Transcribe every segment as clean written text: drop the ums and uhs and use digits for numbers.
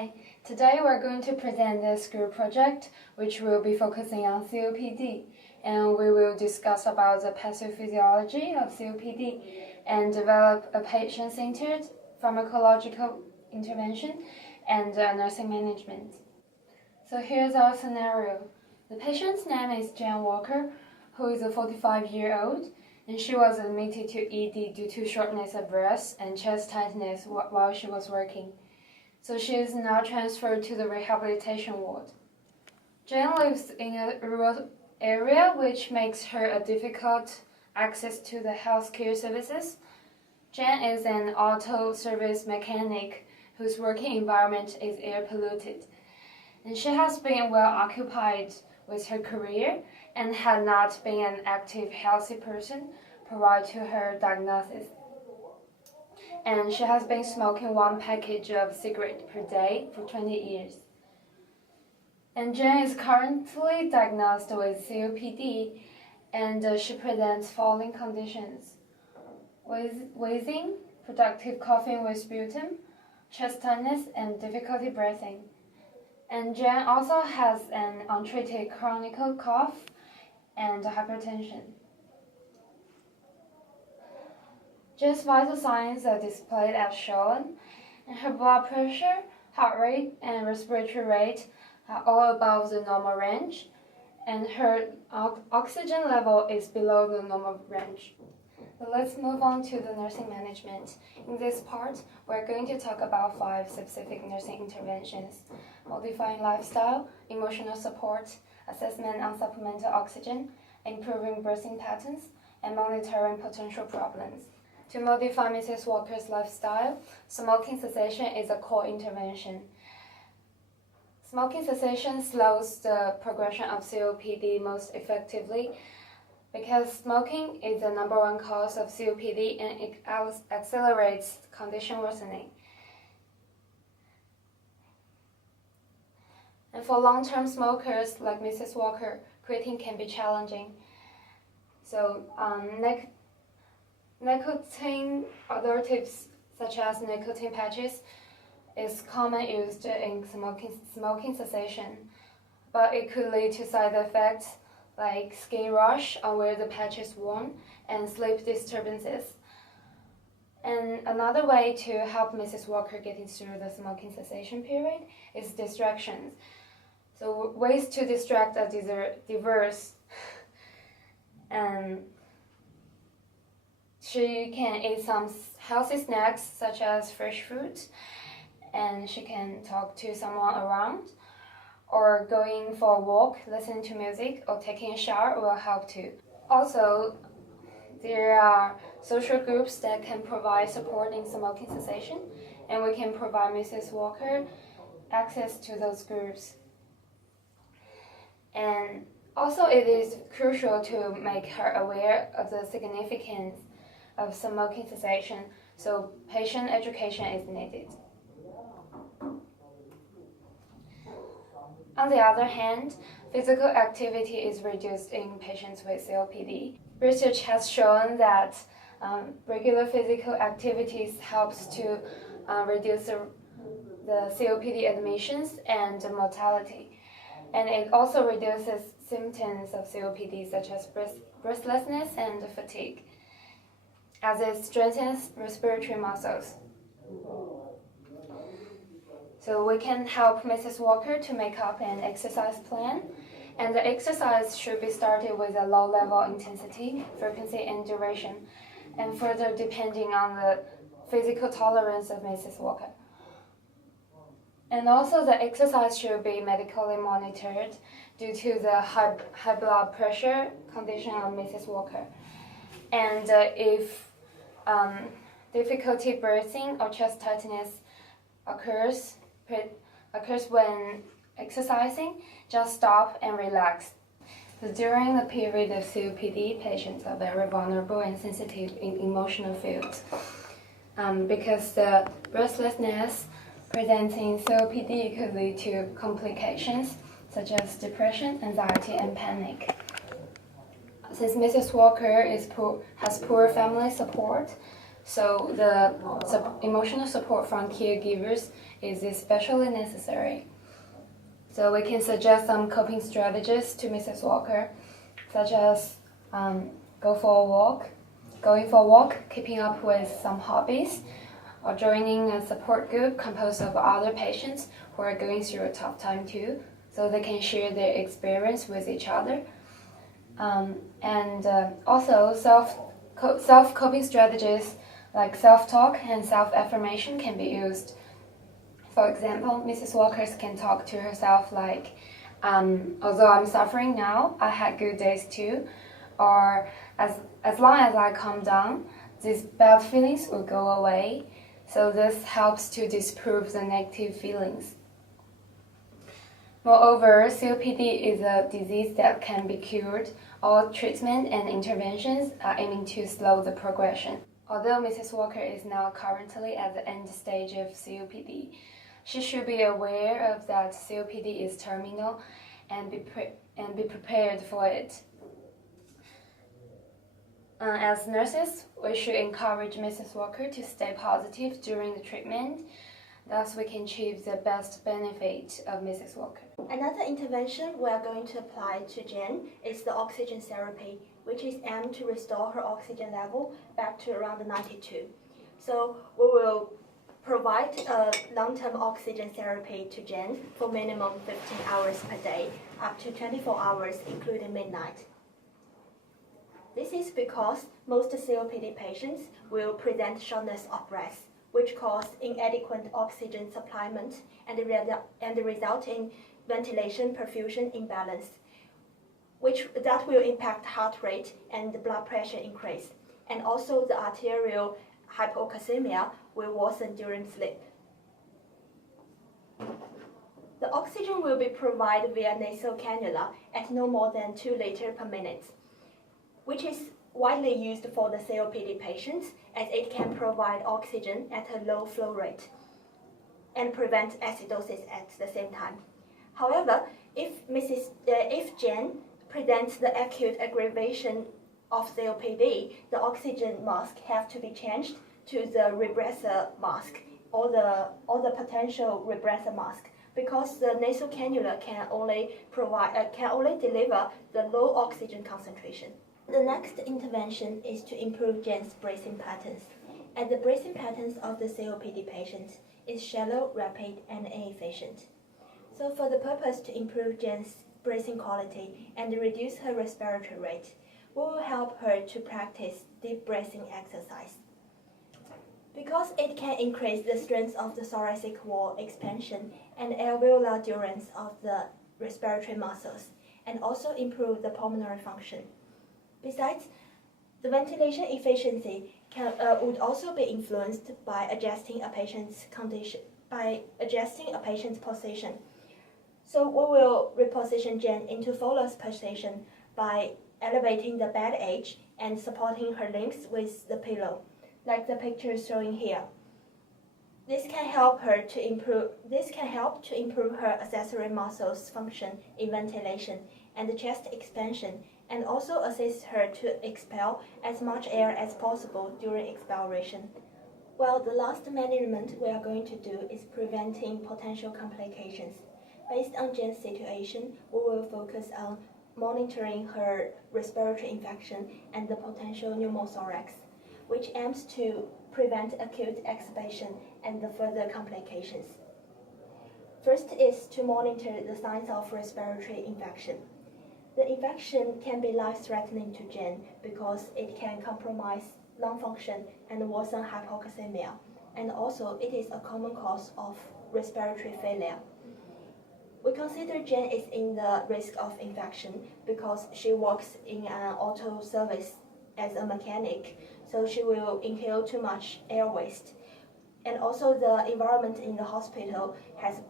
Hi, today we're going to present this group project which will be focusing on COPD, and we will discuss about the pathophysiology of COPD and develop a patient-centered pharmacological intervention and nursing management. So here's our scenario. The patient's name is Jane Walker, who is a 45-year-old, and she was admitted to ED due to shortness of breath and chest tightness while she was working. So she is now transferred to the rehabilitation ward. Jane lives in a rural area, which makes her a difficult access to the healthcare services. Jane is an auto service mechanic whose working environment is air polluted, and she has been well occupied with her career and had not been an active, healthy person prior to her diagnosis. And she has been smoking one package of cigarette per day for 20 years. And Jane is currently diagnosed with COPD, and she presents following conditions: wheezing, productive coughing with sputum, chest tightness, and difficulty breathing. And Jane also has an untreated chronic cough and hypertension. Jane's vital signs are displayed as shown, and her blood pressure, heart rate, and respiratory rate are all above the normal range, and her oxygen level is below the normal range. So let's move on to the nursing management. In this part, we're going to talk about 5 specific nursing interventions: modifying lifestyle, emotional support, assessment on supplemental oxygen, improving breathing patterns, and monitoring potential problems. To modify Mrs. Walker's lifestyle, smoking cessation is a core intervention. Smoking cessation slows the progression of COPD most effectively because smoking is the #1 cause of COPD and it accelerates condition worsening. And for long-term smokers like Mrs. Walker, quitting can be challenging. So nicotine additives such as nicotine patches is commonly used in smoking cessation, but it could lead to side effects like skin rash on where the patch is worn and sleep disturbances. And another way to help Mrs. Walker getting through the smoking cessation period is distractions. So ways to distract are diverse. And she can eat some healthy snacks such as fresh fruit, and she can talk to someone around, or going for a walk, listening to music, or taking a shower will help too. Also, there are social groups that can provide support in smoking cessation, and we can provide Mrs. Walker access to those groups. And also, it is crucial to make her aware of the significance of smoking cessation, so patient education is needed. On the other hand, physical activity is reduced in patients with COPD. Research has shown that regular physical activities helps to reduce the COPD admissions and mortality. And it also reduces symptoms of COPD such as breathlessness and fatigue, as it strengthens respiratory muscles. So we can help Mrs. Walker to make up an exercise plan, and the exercise should be started with a low-level intensity, frequency, and duration, and further depending on the physical tolerance of Mrs. Walker. And also the exercise should be medically monitored due to the high blood pressure condition of Mrs. Walker. And if difficulty breathing or chest tightness occurs when exercising, just stop and relax. So during the period of COPD, patients are very vulnerable and sensitive in emotional fields because the breathlessness presenting COPD could lead to complications such as depression, anxiety, and panic. Since Mrs. Walker has poor family support, So the emotional support from caregivers is especially necessary. So we can suggest some coping strategies to Mrs. Walker, such as going for a walk, keeping up with some hobbies, or joining a support group composed of other patients who are going through a tough time too, so they can share their experience with each other. Also self-coping strategies like self-talk and self-affirmation can be used. For example, Mrs. Walker can talk to herself like, although I'm suffering now, I had good days too, or as long as I calm down, these bad feelings will go away. So this helps to disprove the negative feelings. Moreover, COPD is a disease that can be cured. All treatment and interventions are aiming to slow the progression. Although Mrs. Walker is now currently at the end stage of COPD, she should be aware of that COPD is terminal and be prepared for it. As nurses, we should encourage Mrs. Walker to stay positive during the treatment. Thus, we can achieve the best benefit of Mrs. Walker. Another intervention we are going to apply to Jen is the oxygen therapy, which is aimed to restore her oxygen level back to around 92. So we will provide a long-term oxygen therapy to Jen for minimum 15 hours per day, up to 24 hours including midnight. This is because most COPD patients will present shortness of breath, which cause inadequate oxygen supplement and result in ventilation perfusion imbalance, that will impact heart rate and blood pressure increase, and also the arterial hypocalcemia will worsen during sleep. The oxygen will be provided via nasal cannula at no more than 2 liters per minute, which is widely used for the COPD patients as it can provide oxygen at a low flow rate and prevent acidosis at the same time. However, if Jen presents the acute aggravation of COPD, the oxygen mask have to be changed to the rebreather mask or the potential rebreather mask, because the nasal cannula can only deliver the low oxygen concentration. The next intervention is to improve Jen's breathing patterns. And the breathing patterns of the COPD patients is shallow, rapid, and inefficient. So for the purpose to improve Jen's breathing quality and reduce her respiratory rate, we will help her to practice deep breathing exercise. Because it can increase the strength of the thoracic wall expansion and alveolar durance of the respiratory muscles, and also improve the pulmonary function. Besides, the ventilation efficiency would also be influenced by adjusting a patient's position. So we will reposition Jen into Fowler's position by elevating the bed edge and supporting her limbs with the pillow, like the picture showing here. This can help to improve her accessory muscles function in ventilation and the chest expansion, and also assist her to expel as much air as possible during expiration. Well, the last management we are going to do is preventing potential complications. Based on Jen's situation, we will focus on monitoring her respiratory infection and the potential pneumothorax, which aims to prevent acute extubation and the further complications. First is to monitor the signs of respiratory infection. The infection can be life-threatening to Jen because it can compromise lung function and worsen hypocalcemia, and also it is a common cause of respiratory failure. We consider Jen is in the risk of infection because she works in an auto service as a mechanic, so she will inhale too much air waste. And also the environment in the hospital has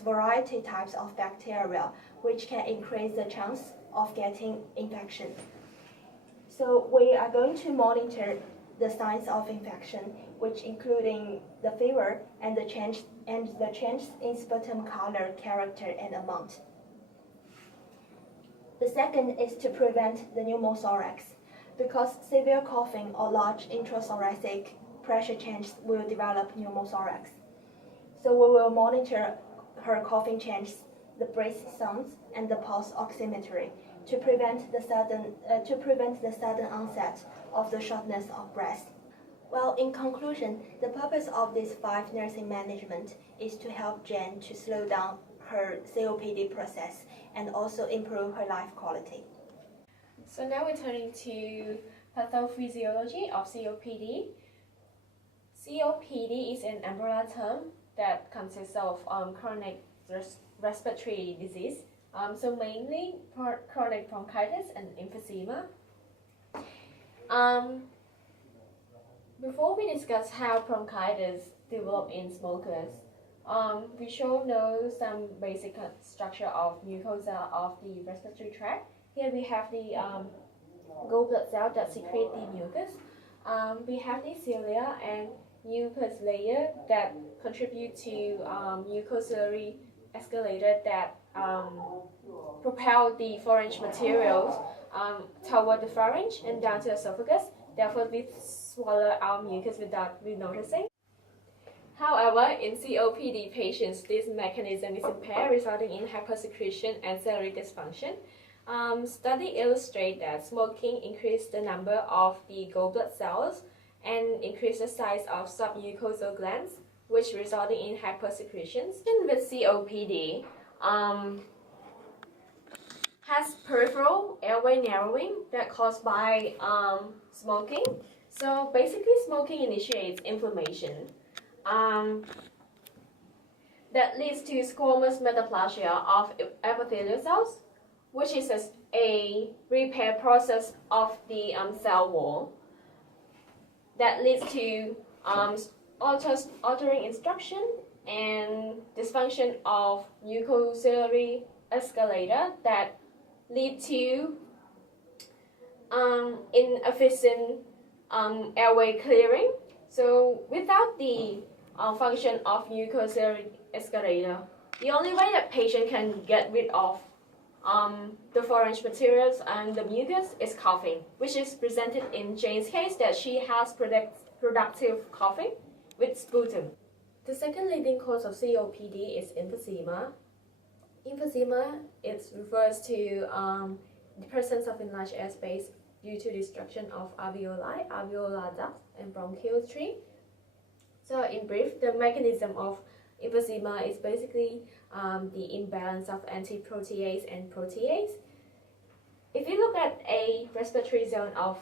variety types of bacteria, which can increase the chance of getting infection. So we are going to monitor the signs of infection, which including the fever and the change in sputum color, character, and amount. The second is to prevent the pneumothorax. because severe coughing or large intrathoracic pressure changes will develop pneumothorax. So we will monitor her coughing changes, the breath sounds, and the pulse oximetry to prevent the sudden onset of the shortness of breath. Well, in conclusion, the purpose of this 5 nursing management is to help Jen to slow down her COPD process and also improve her life quality. So now we're turning to pathophysiology of COPD. COPD is an umbrella term that consists of chronic respiratory disease, so mainly chronic bronchitis and emphysema. Before we discuss how bronchitis develop in smokers, we should know some basic structure of mucosa of the respiratory tract. Here we have the gallbladder cells that secrete the mucus. We have the cilia and mucus layer that contribute to mucociliary escalator that propel the pharynx materials toward the pharynx and down to the esophagus. Therefore, we swallow our mucus without noticing. However, in COPD patients, this mechanism is impaired, resulting in hypersecretion and ciliary dysfunction. Studies illustrate that smoking increased the number of the gallbladder cells and increased the size of submucosal glands, which resulting in hypersecretions. With COPD, has peripheral airway narrowing that caused by smoking. So basically, smoking initiates inflammation that leads to squamous metaplasia of epithelial cells, which is a repair process of the cell wall that leads to altering instruction and dysfunction of mucociliary escalator that lead to inefficient airway clearing. So without the function of mucociliary escalator, the only way that patient can get rid of the pharynx materials and the mucus is coughing, which is presented in Jane's case that she has productive coughing with sputum. The second leading cause of COPD is emphysema. Emphysema refers to the presence of enlarged airspace due to destruction of alveoli, alveolar ducts, and bronchial tree. So in brief, the mechanism of emphysema is basically the imbalance of antiprotease and protease. If you look at a respiratory zone of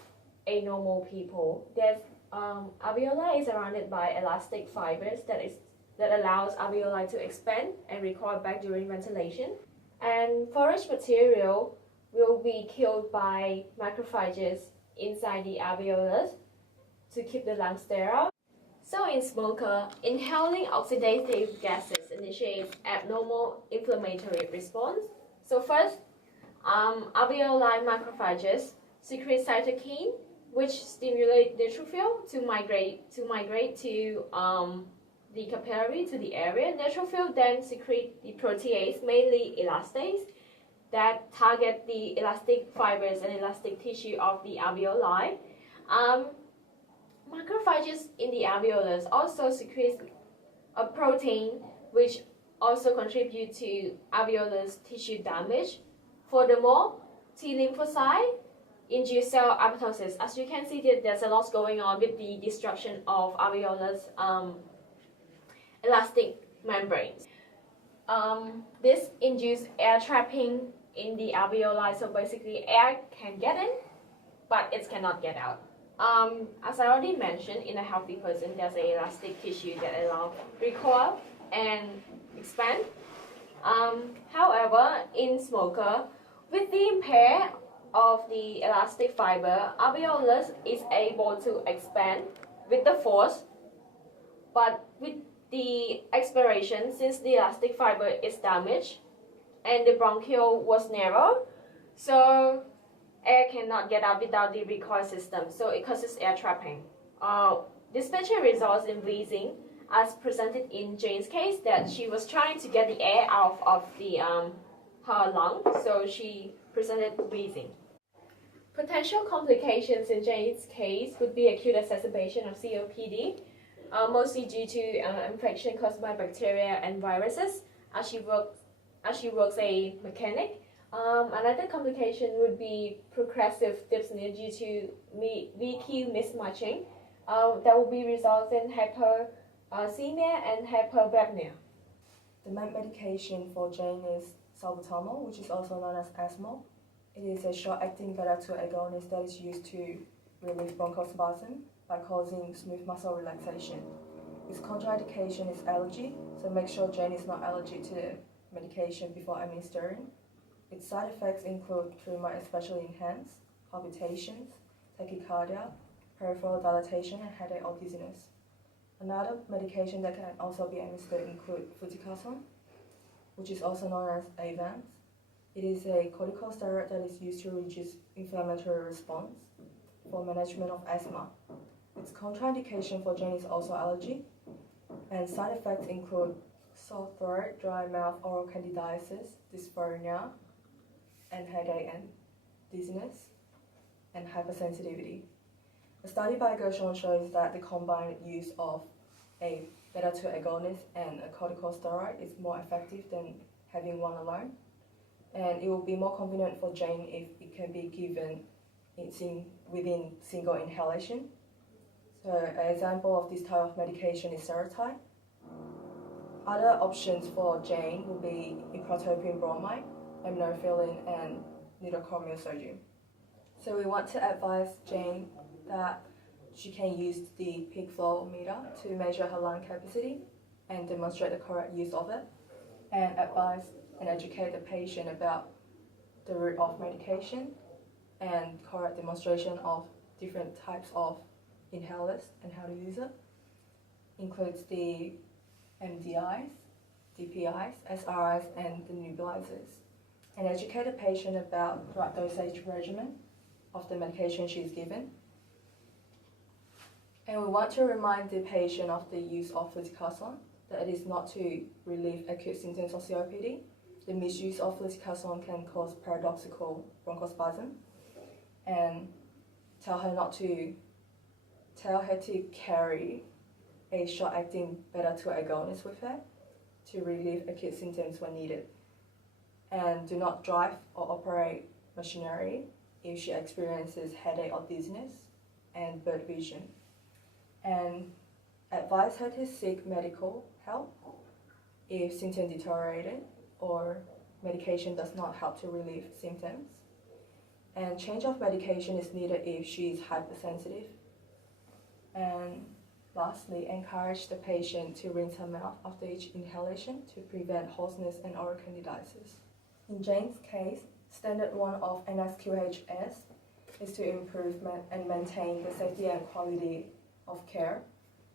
a normal people, there's alveoli is surrounded by elastic fibers that allows alveoli to expand and recoil back during ventilation. And pharynx material will be killed by macrophages inside the alveolus to keep the lungs sterile. So in smoker, inhaling oxidative gases initiates abnormal inflammatory response. So first, alveoli macrophages secrete cytokine, which stimulate neutrophil to migrate to the capillary to the area. Neutrophil then secrete the protease, mainly elastase, that target the elastic fibers and elastic tissue of the alveoli. Macrophages in the alveolus also secrete a protein which also contribute to alveolus tissue damage. Furthermore, T lymphocyte induce cell apoptosis. As you can see, there's a lot going on with the destruction of alveolus elastic membranes. This induces air trapping in the alveoli, so basically air can get in, but it cannot get out. As I already mentioned, in a healthy person, there's an elastic tissue that allows recoil and expand. However, in smoker, with the impair of the elastic fiber, alveolus is able to expand with the force, but with the expiration, since the elastic fiber is damaged and the bronchiole was narrow, so air cannot get out without the recoil system, so it causes air trapping. This picture results in wheezing, as presented in Jane's case, that she was trying to get the air out of the her lung, so she presented wheezing. Potential complications in Jane's case would be acute exacerbation of COPD, mostly due to infection caused by bacteria and viruses, as she works a mechanic. Another complication would be progressive dyspnea due to VQ mismatching. That will be result in hypersemia and hyperapnea. The main medication for Jane is salbutamol, which is also known as Asmol. It is a short-acting beta-2 agonist that is used to relieve bronchospasm by causing smooth muscle relaxation. Its contraindication is allergy, so make sure Jane is not allergic to the medication before administering. Its side effects include tremor, especially in hands, palpitations, tachycardia, peripheral dilatation, and headache or dizziness. Another medication that can also be administered include fluticasone, which is also known as Avance. It is a corticosteroid that is used to reduce inflammatory response for management of asthma. Its contraindication for Jane is also allergy, and side effects include sore throat, dry mouth, oral candidiasis, dysphonia, and headache and dizziness, and hypersensitivity. A study by Gershon shows that the combined use of a beta-2 agonist and a corticosteroid is more effective than having one alone, and it will be more convenient for Jane if it can be given within single inhalation. So an example of this type of medication is serotype. Other options for Jane will be ipratropium bromide, aminophylline, and nitrochromial sodium. So we want to advise Jane that she can use the peak flow meter to measure her lung capacity and demonstrate the correct use of it, and advise and educate the patient about the route of medication and correct demonstration of different types of inhalers and how to use it. Includes the MDIs, DPIs, SRIs, and the nebulizers. And educate the patient about the right dosage regimen of the medication she is given. And we want to remind the patient of the use of fluticasone, that it is not to relieve acute symptoms of COPD. The misuse of fluticasone can cause paradoxical bronchospasm, and tell her to carry a short-acting beta-2 agonist with her to relieve acute symptoms when needed. And do not drive or operate machinery if she experiences headache or dizziness and blurred vision. And advise her to seek medical help if symptoms deteriorated or medication does not help to relieve symptoms. And change of medication is needed if she is hypersensitive. And lastly, encourage the patient to rinse her mouth after each inhalation to prevent hoarseness and oral candidiasis. In Jane's case, standard 1 of NSQHS is to improve and maintain the safety and quality of care.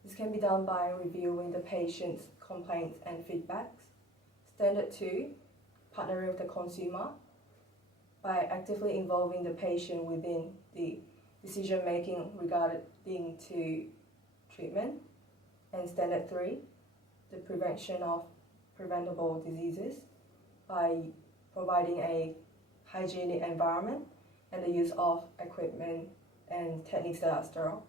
This can be done by reviewing the patient's complaints and feedbacks. Standard 2, partnering with the consumer by actively involving the patient within the decision-making regarding to treatment. And standard 3, the prevention of preventable diseases by providing a hygienic environment and the use of equipment and techniques that are sterile.